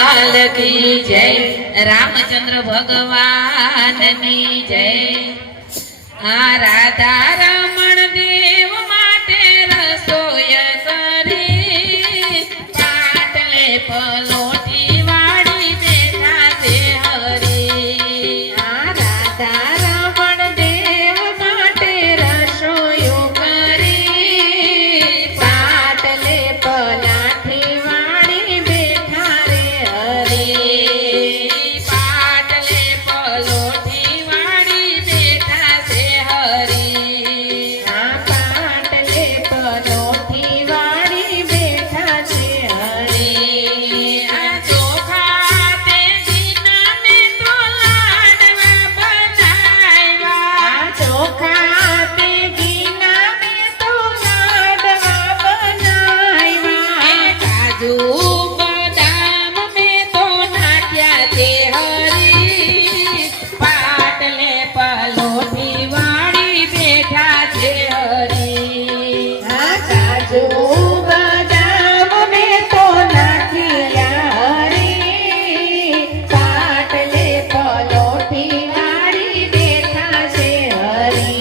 लाल की जय रामचंद्र भगवान की जय। राधा रमण देव माटे रसोई करी पाटले पलोटी वाड़ी बेठा से हरी। राधा रमण देव माटे रसोई करी पाटले पलाठी वाड़ी बेठा रे हरी। पाटले पलोटी वाड़ी बेठा से हरी। पाटले पलोठी वाड़ी बेठा से हरी। चोखा ते दीना में तो लाडवा बनाया। चोखा ते गीना में तो लाडवा बनाया। काजू बदाम में तो नाट्या ते हरी। पाटले पलोठी वाड़ी बेठा से हरी। काजू बदाम में तो नाखिया हरी। पाटले पलोठी वाड़ी बेठा से हरी।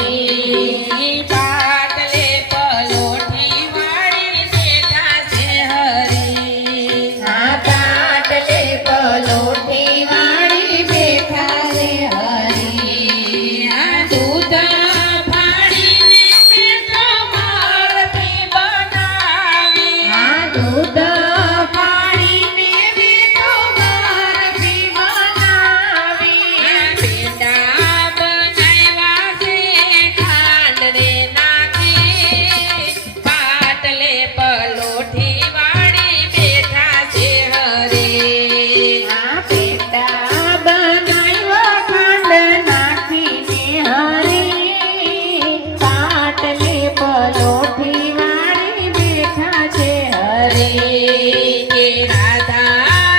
पाटले पलोठी वाड़ी बेठा से हरी। पाटले पलोठी वाड़ी बेठा से हरी। दूध फाड़ीने में तो मारती बनावी। दूध फाड़ीने में तो मारती बनावी। पेंडा बनाव्या से खांड रे नाखी। पाटले पलोठी वाड़ी बेठा से हरी। पेंडा बनाव्या खांड नाखीने हरी। पाटले पलोठी वाड़ी बेठा છે હરી। કે રાધા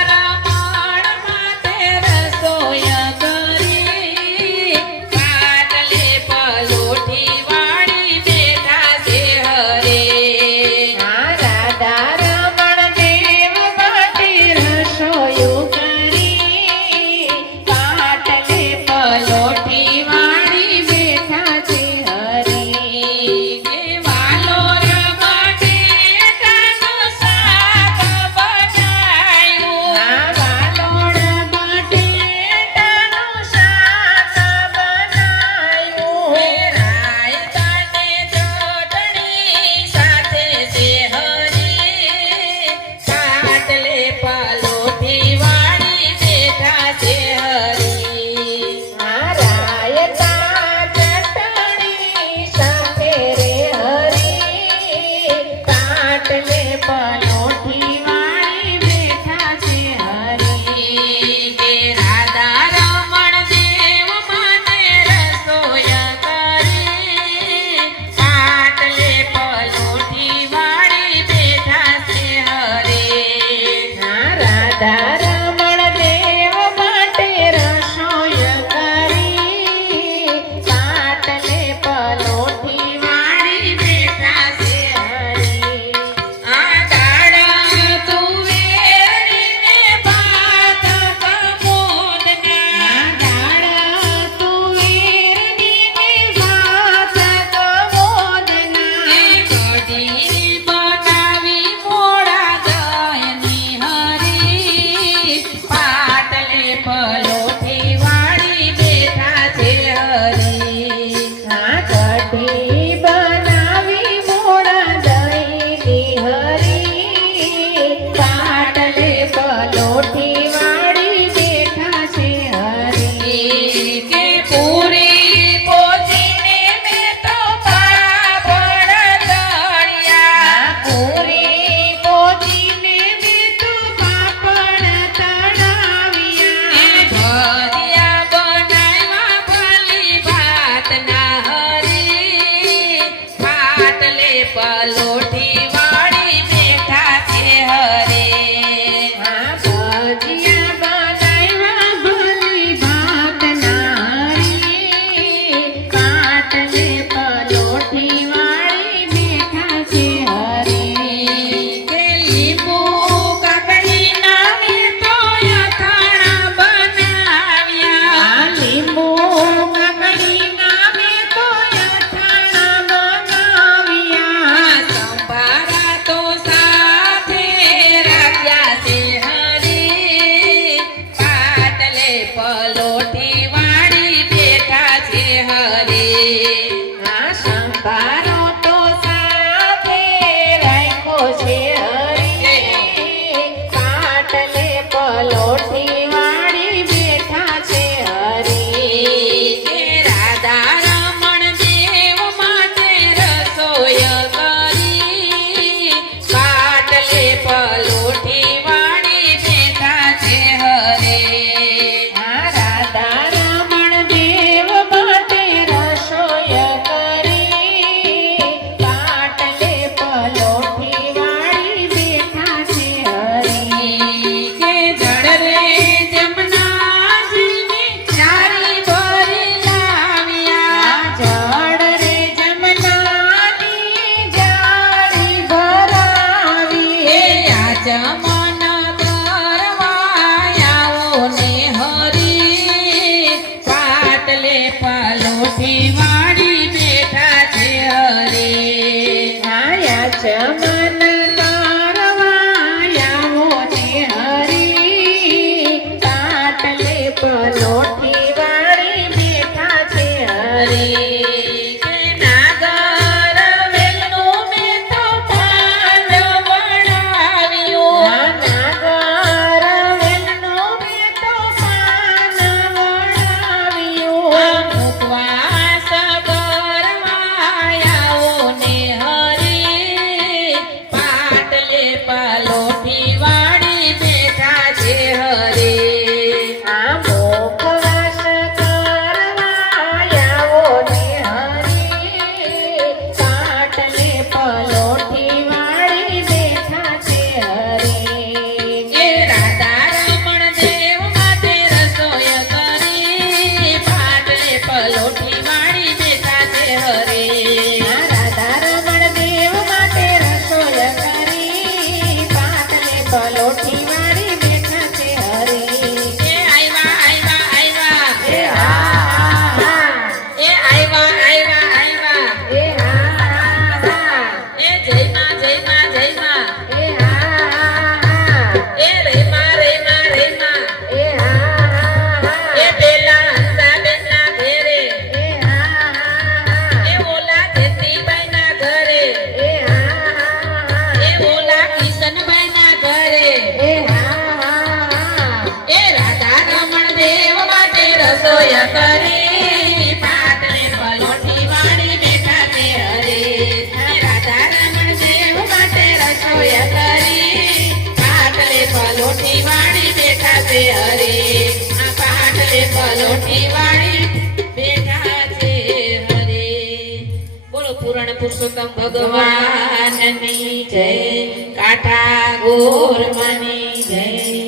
રમણ માતે રસોઈ કરી પાટલે પલોઠી વાળી બેઠા છે હરી। રાધા રમણ દેવ માટે રસોયું કરી પાટલે પલોઠી વાળી બેઠા છે હરી। કે વાલોર માટે ટાનું શાક બનાવ્યું। વાલોડ બટેટાનું શાક બનાવ્યું। રાયતાને ચટણી સાથે છે હરી। પાટલે પલોઠી વાળી બેઠા છે હરી। રાયતા ચટણી સાથે રે હરી। પાટલે પલોઠી વાળી બેઠા છે હરી। કે રાધા રમણ દેવ માતે રસોઈ કરી પાટલે પલોઠી વાળી બેઠા છે હરી। રાધા રમણ દેવ માટે રસોઈ કરી પાટલે પલોઠી વાળી બેઠા છે હરી। દાડા તુવેરને ભાત કમોદના। દાળ તુવેરની ને ભાત કમોદના। કઢી બનાવી મોડા દહીંની હરી। પાટલે પલોઠી વાળી બેઠા છે હરી। કઢી બનાવી મોડા દહીંની હરી। પાટલે પલોઠી વાળી બેઠા છે હરી। કે પૂરી પોચીને મેં તો પાપડ તળ્યા। પૂરી પોચીને મેં તો પાપડ તળાવ્યા। ભજીયા બનાવ્યા ભલી ભાતના હરી। પાટલે પલોઠી વાળી બેઠા છે હરી। ભજીયા બનાવ્યા ભલી ભાતના હરી। પાટલે પલોઠી વાળી બેઠા છે હરી। કે લીંબુ કાકડીના મેં તો રસોઈ કરી પાટલે પલોઠી વાળી બેઠા છે હરે રાધા રમણ દેવ માટે રસોઈ કરી પાટલે પલોઠી વાળી બેઠા છે હરે આ પાટલે પલોઠી વાળી બેઠા છે હરે બોલો પૂરણ પુરુષોત્તમ ભગવાનની જય કાઠા ગોરમાની જય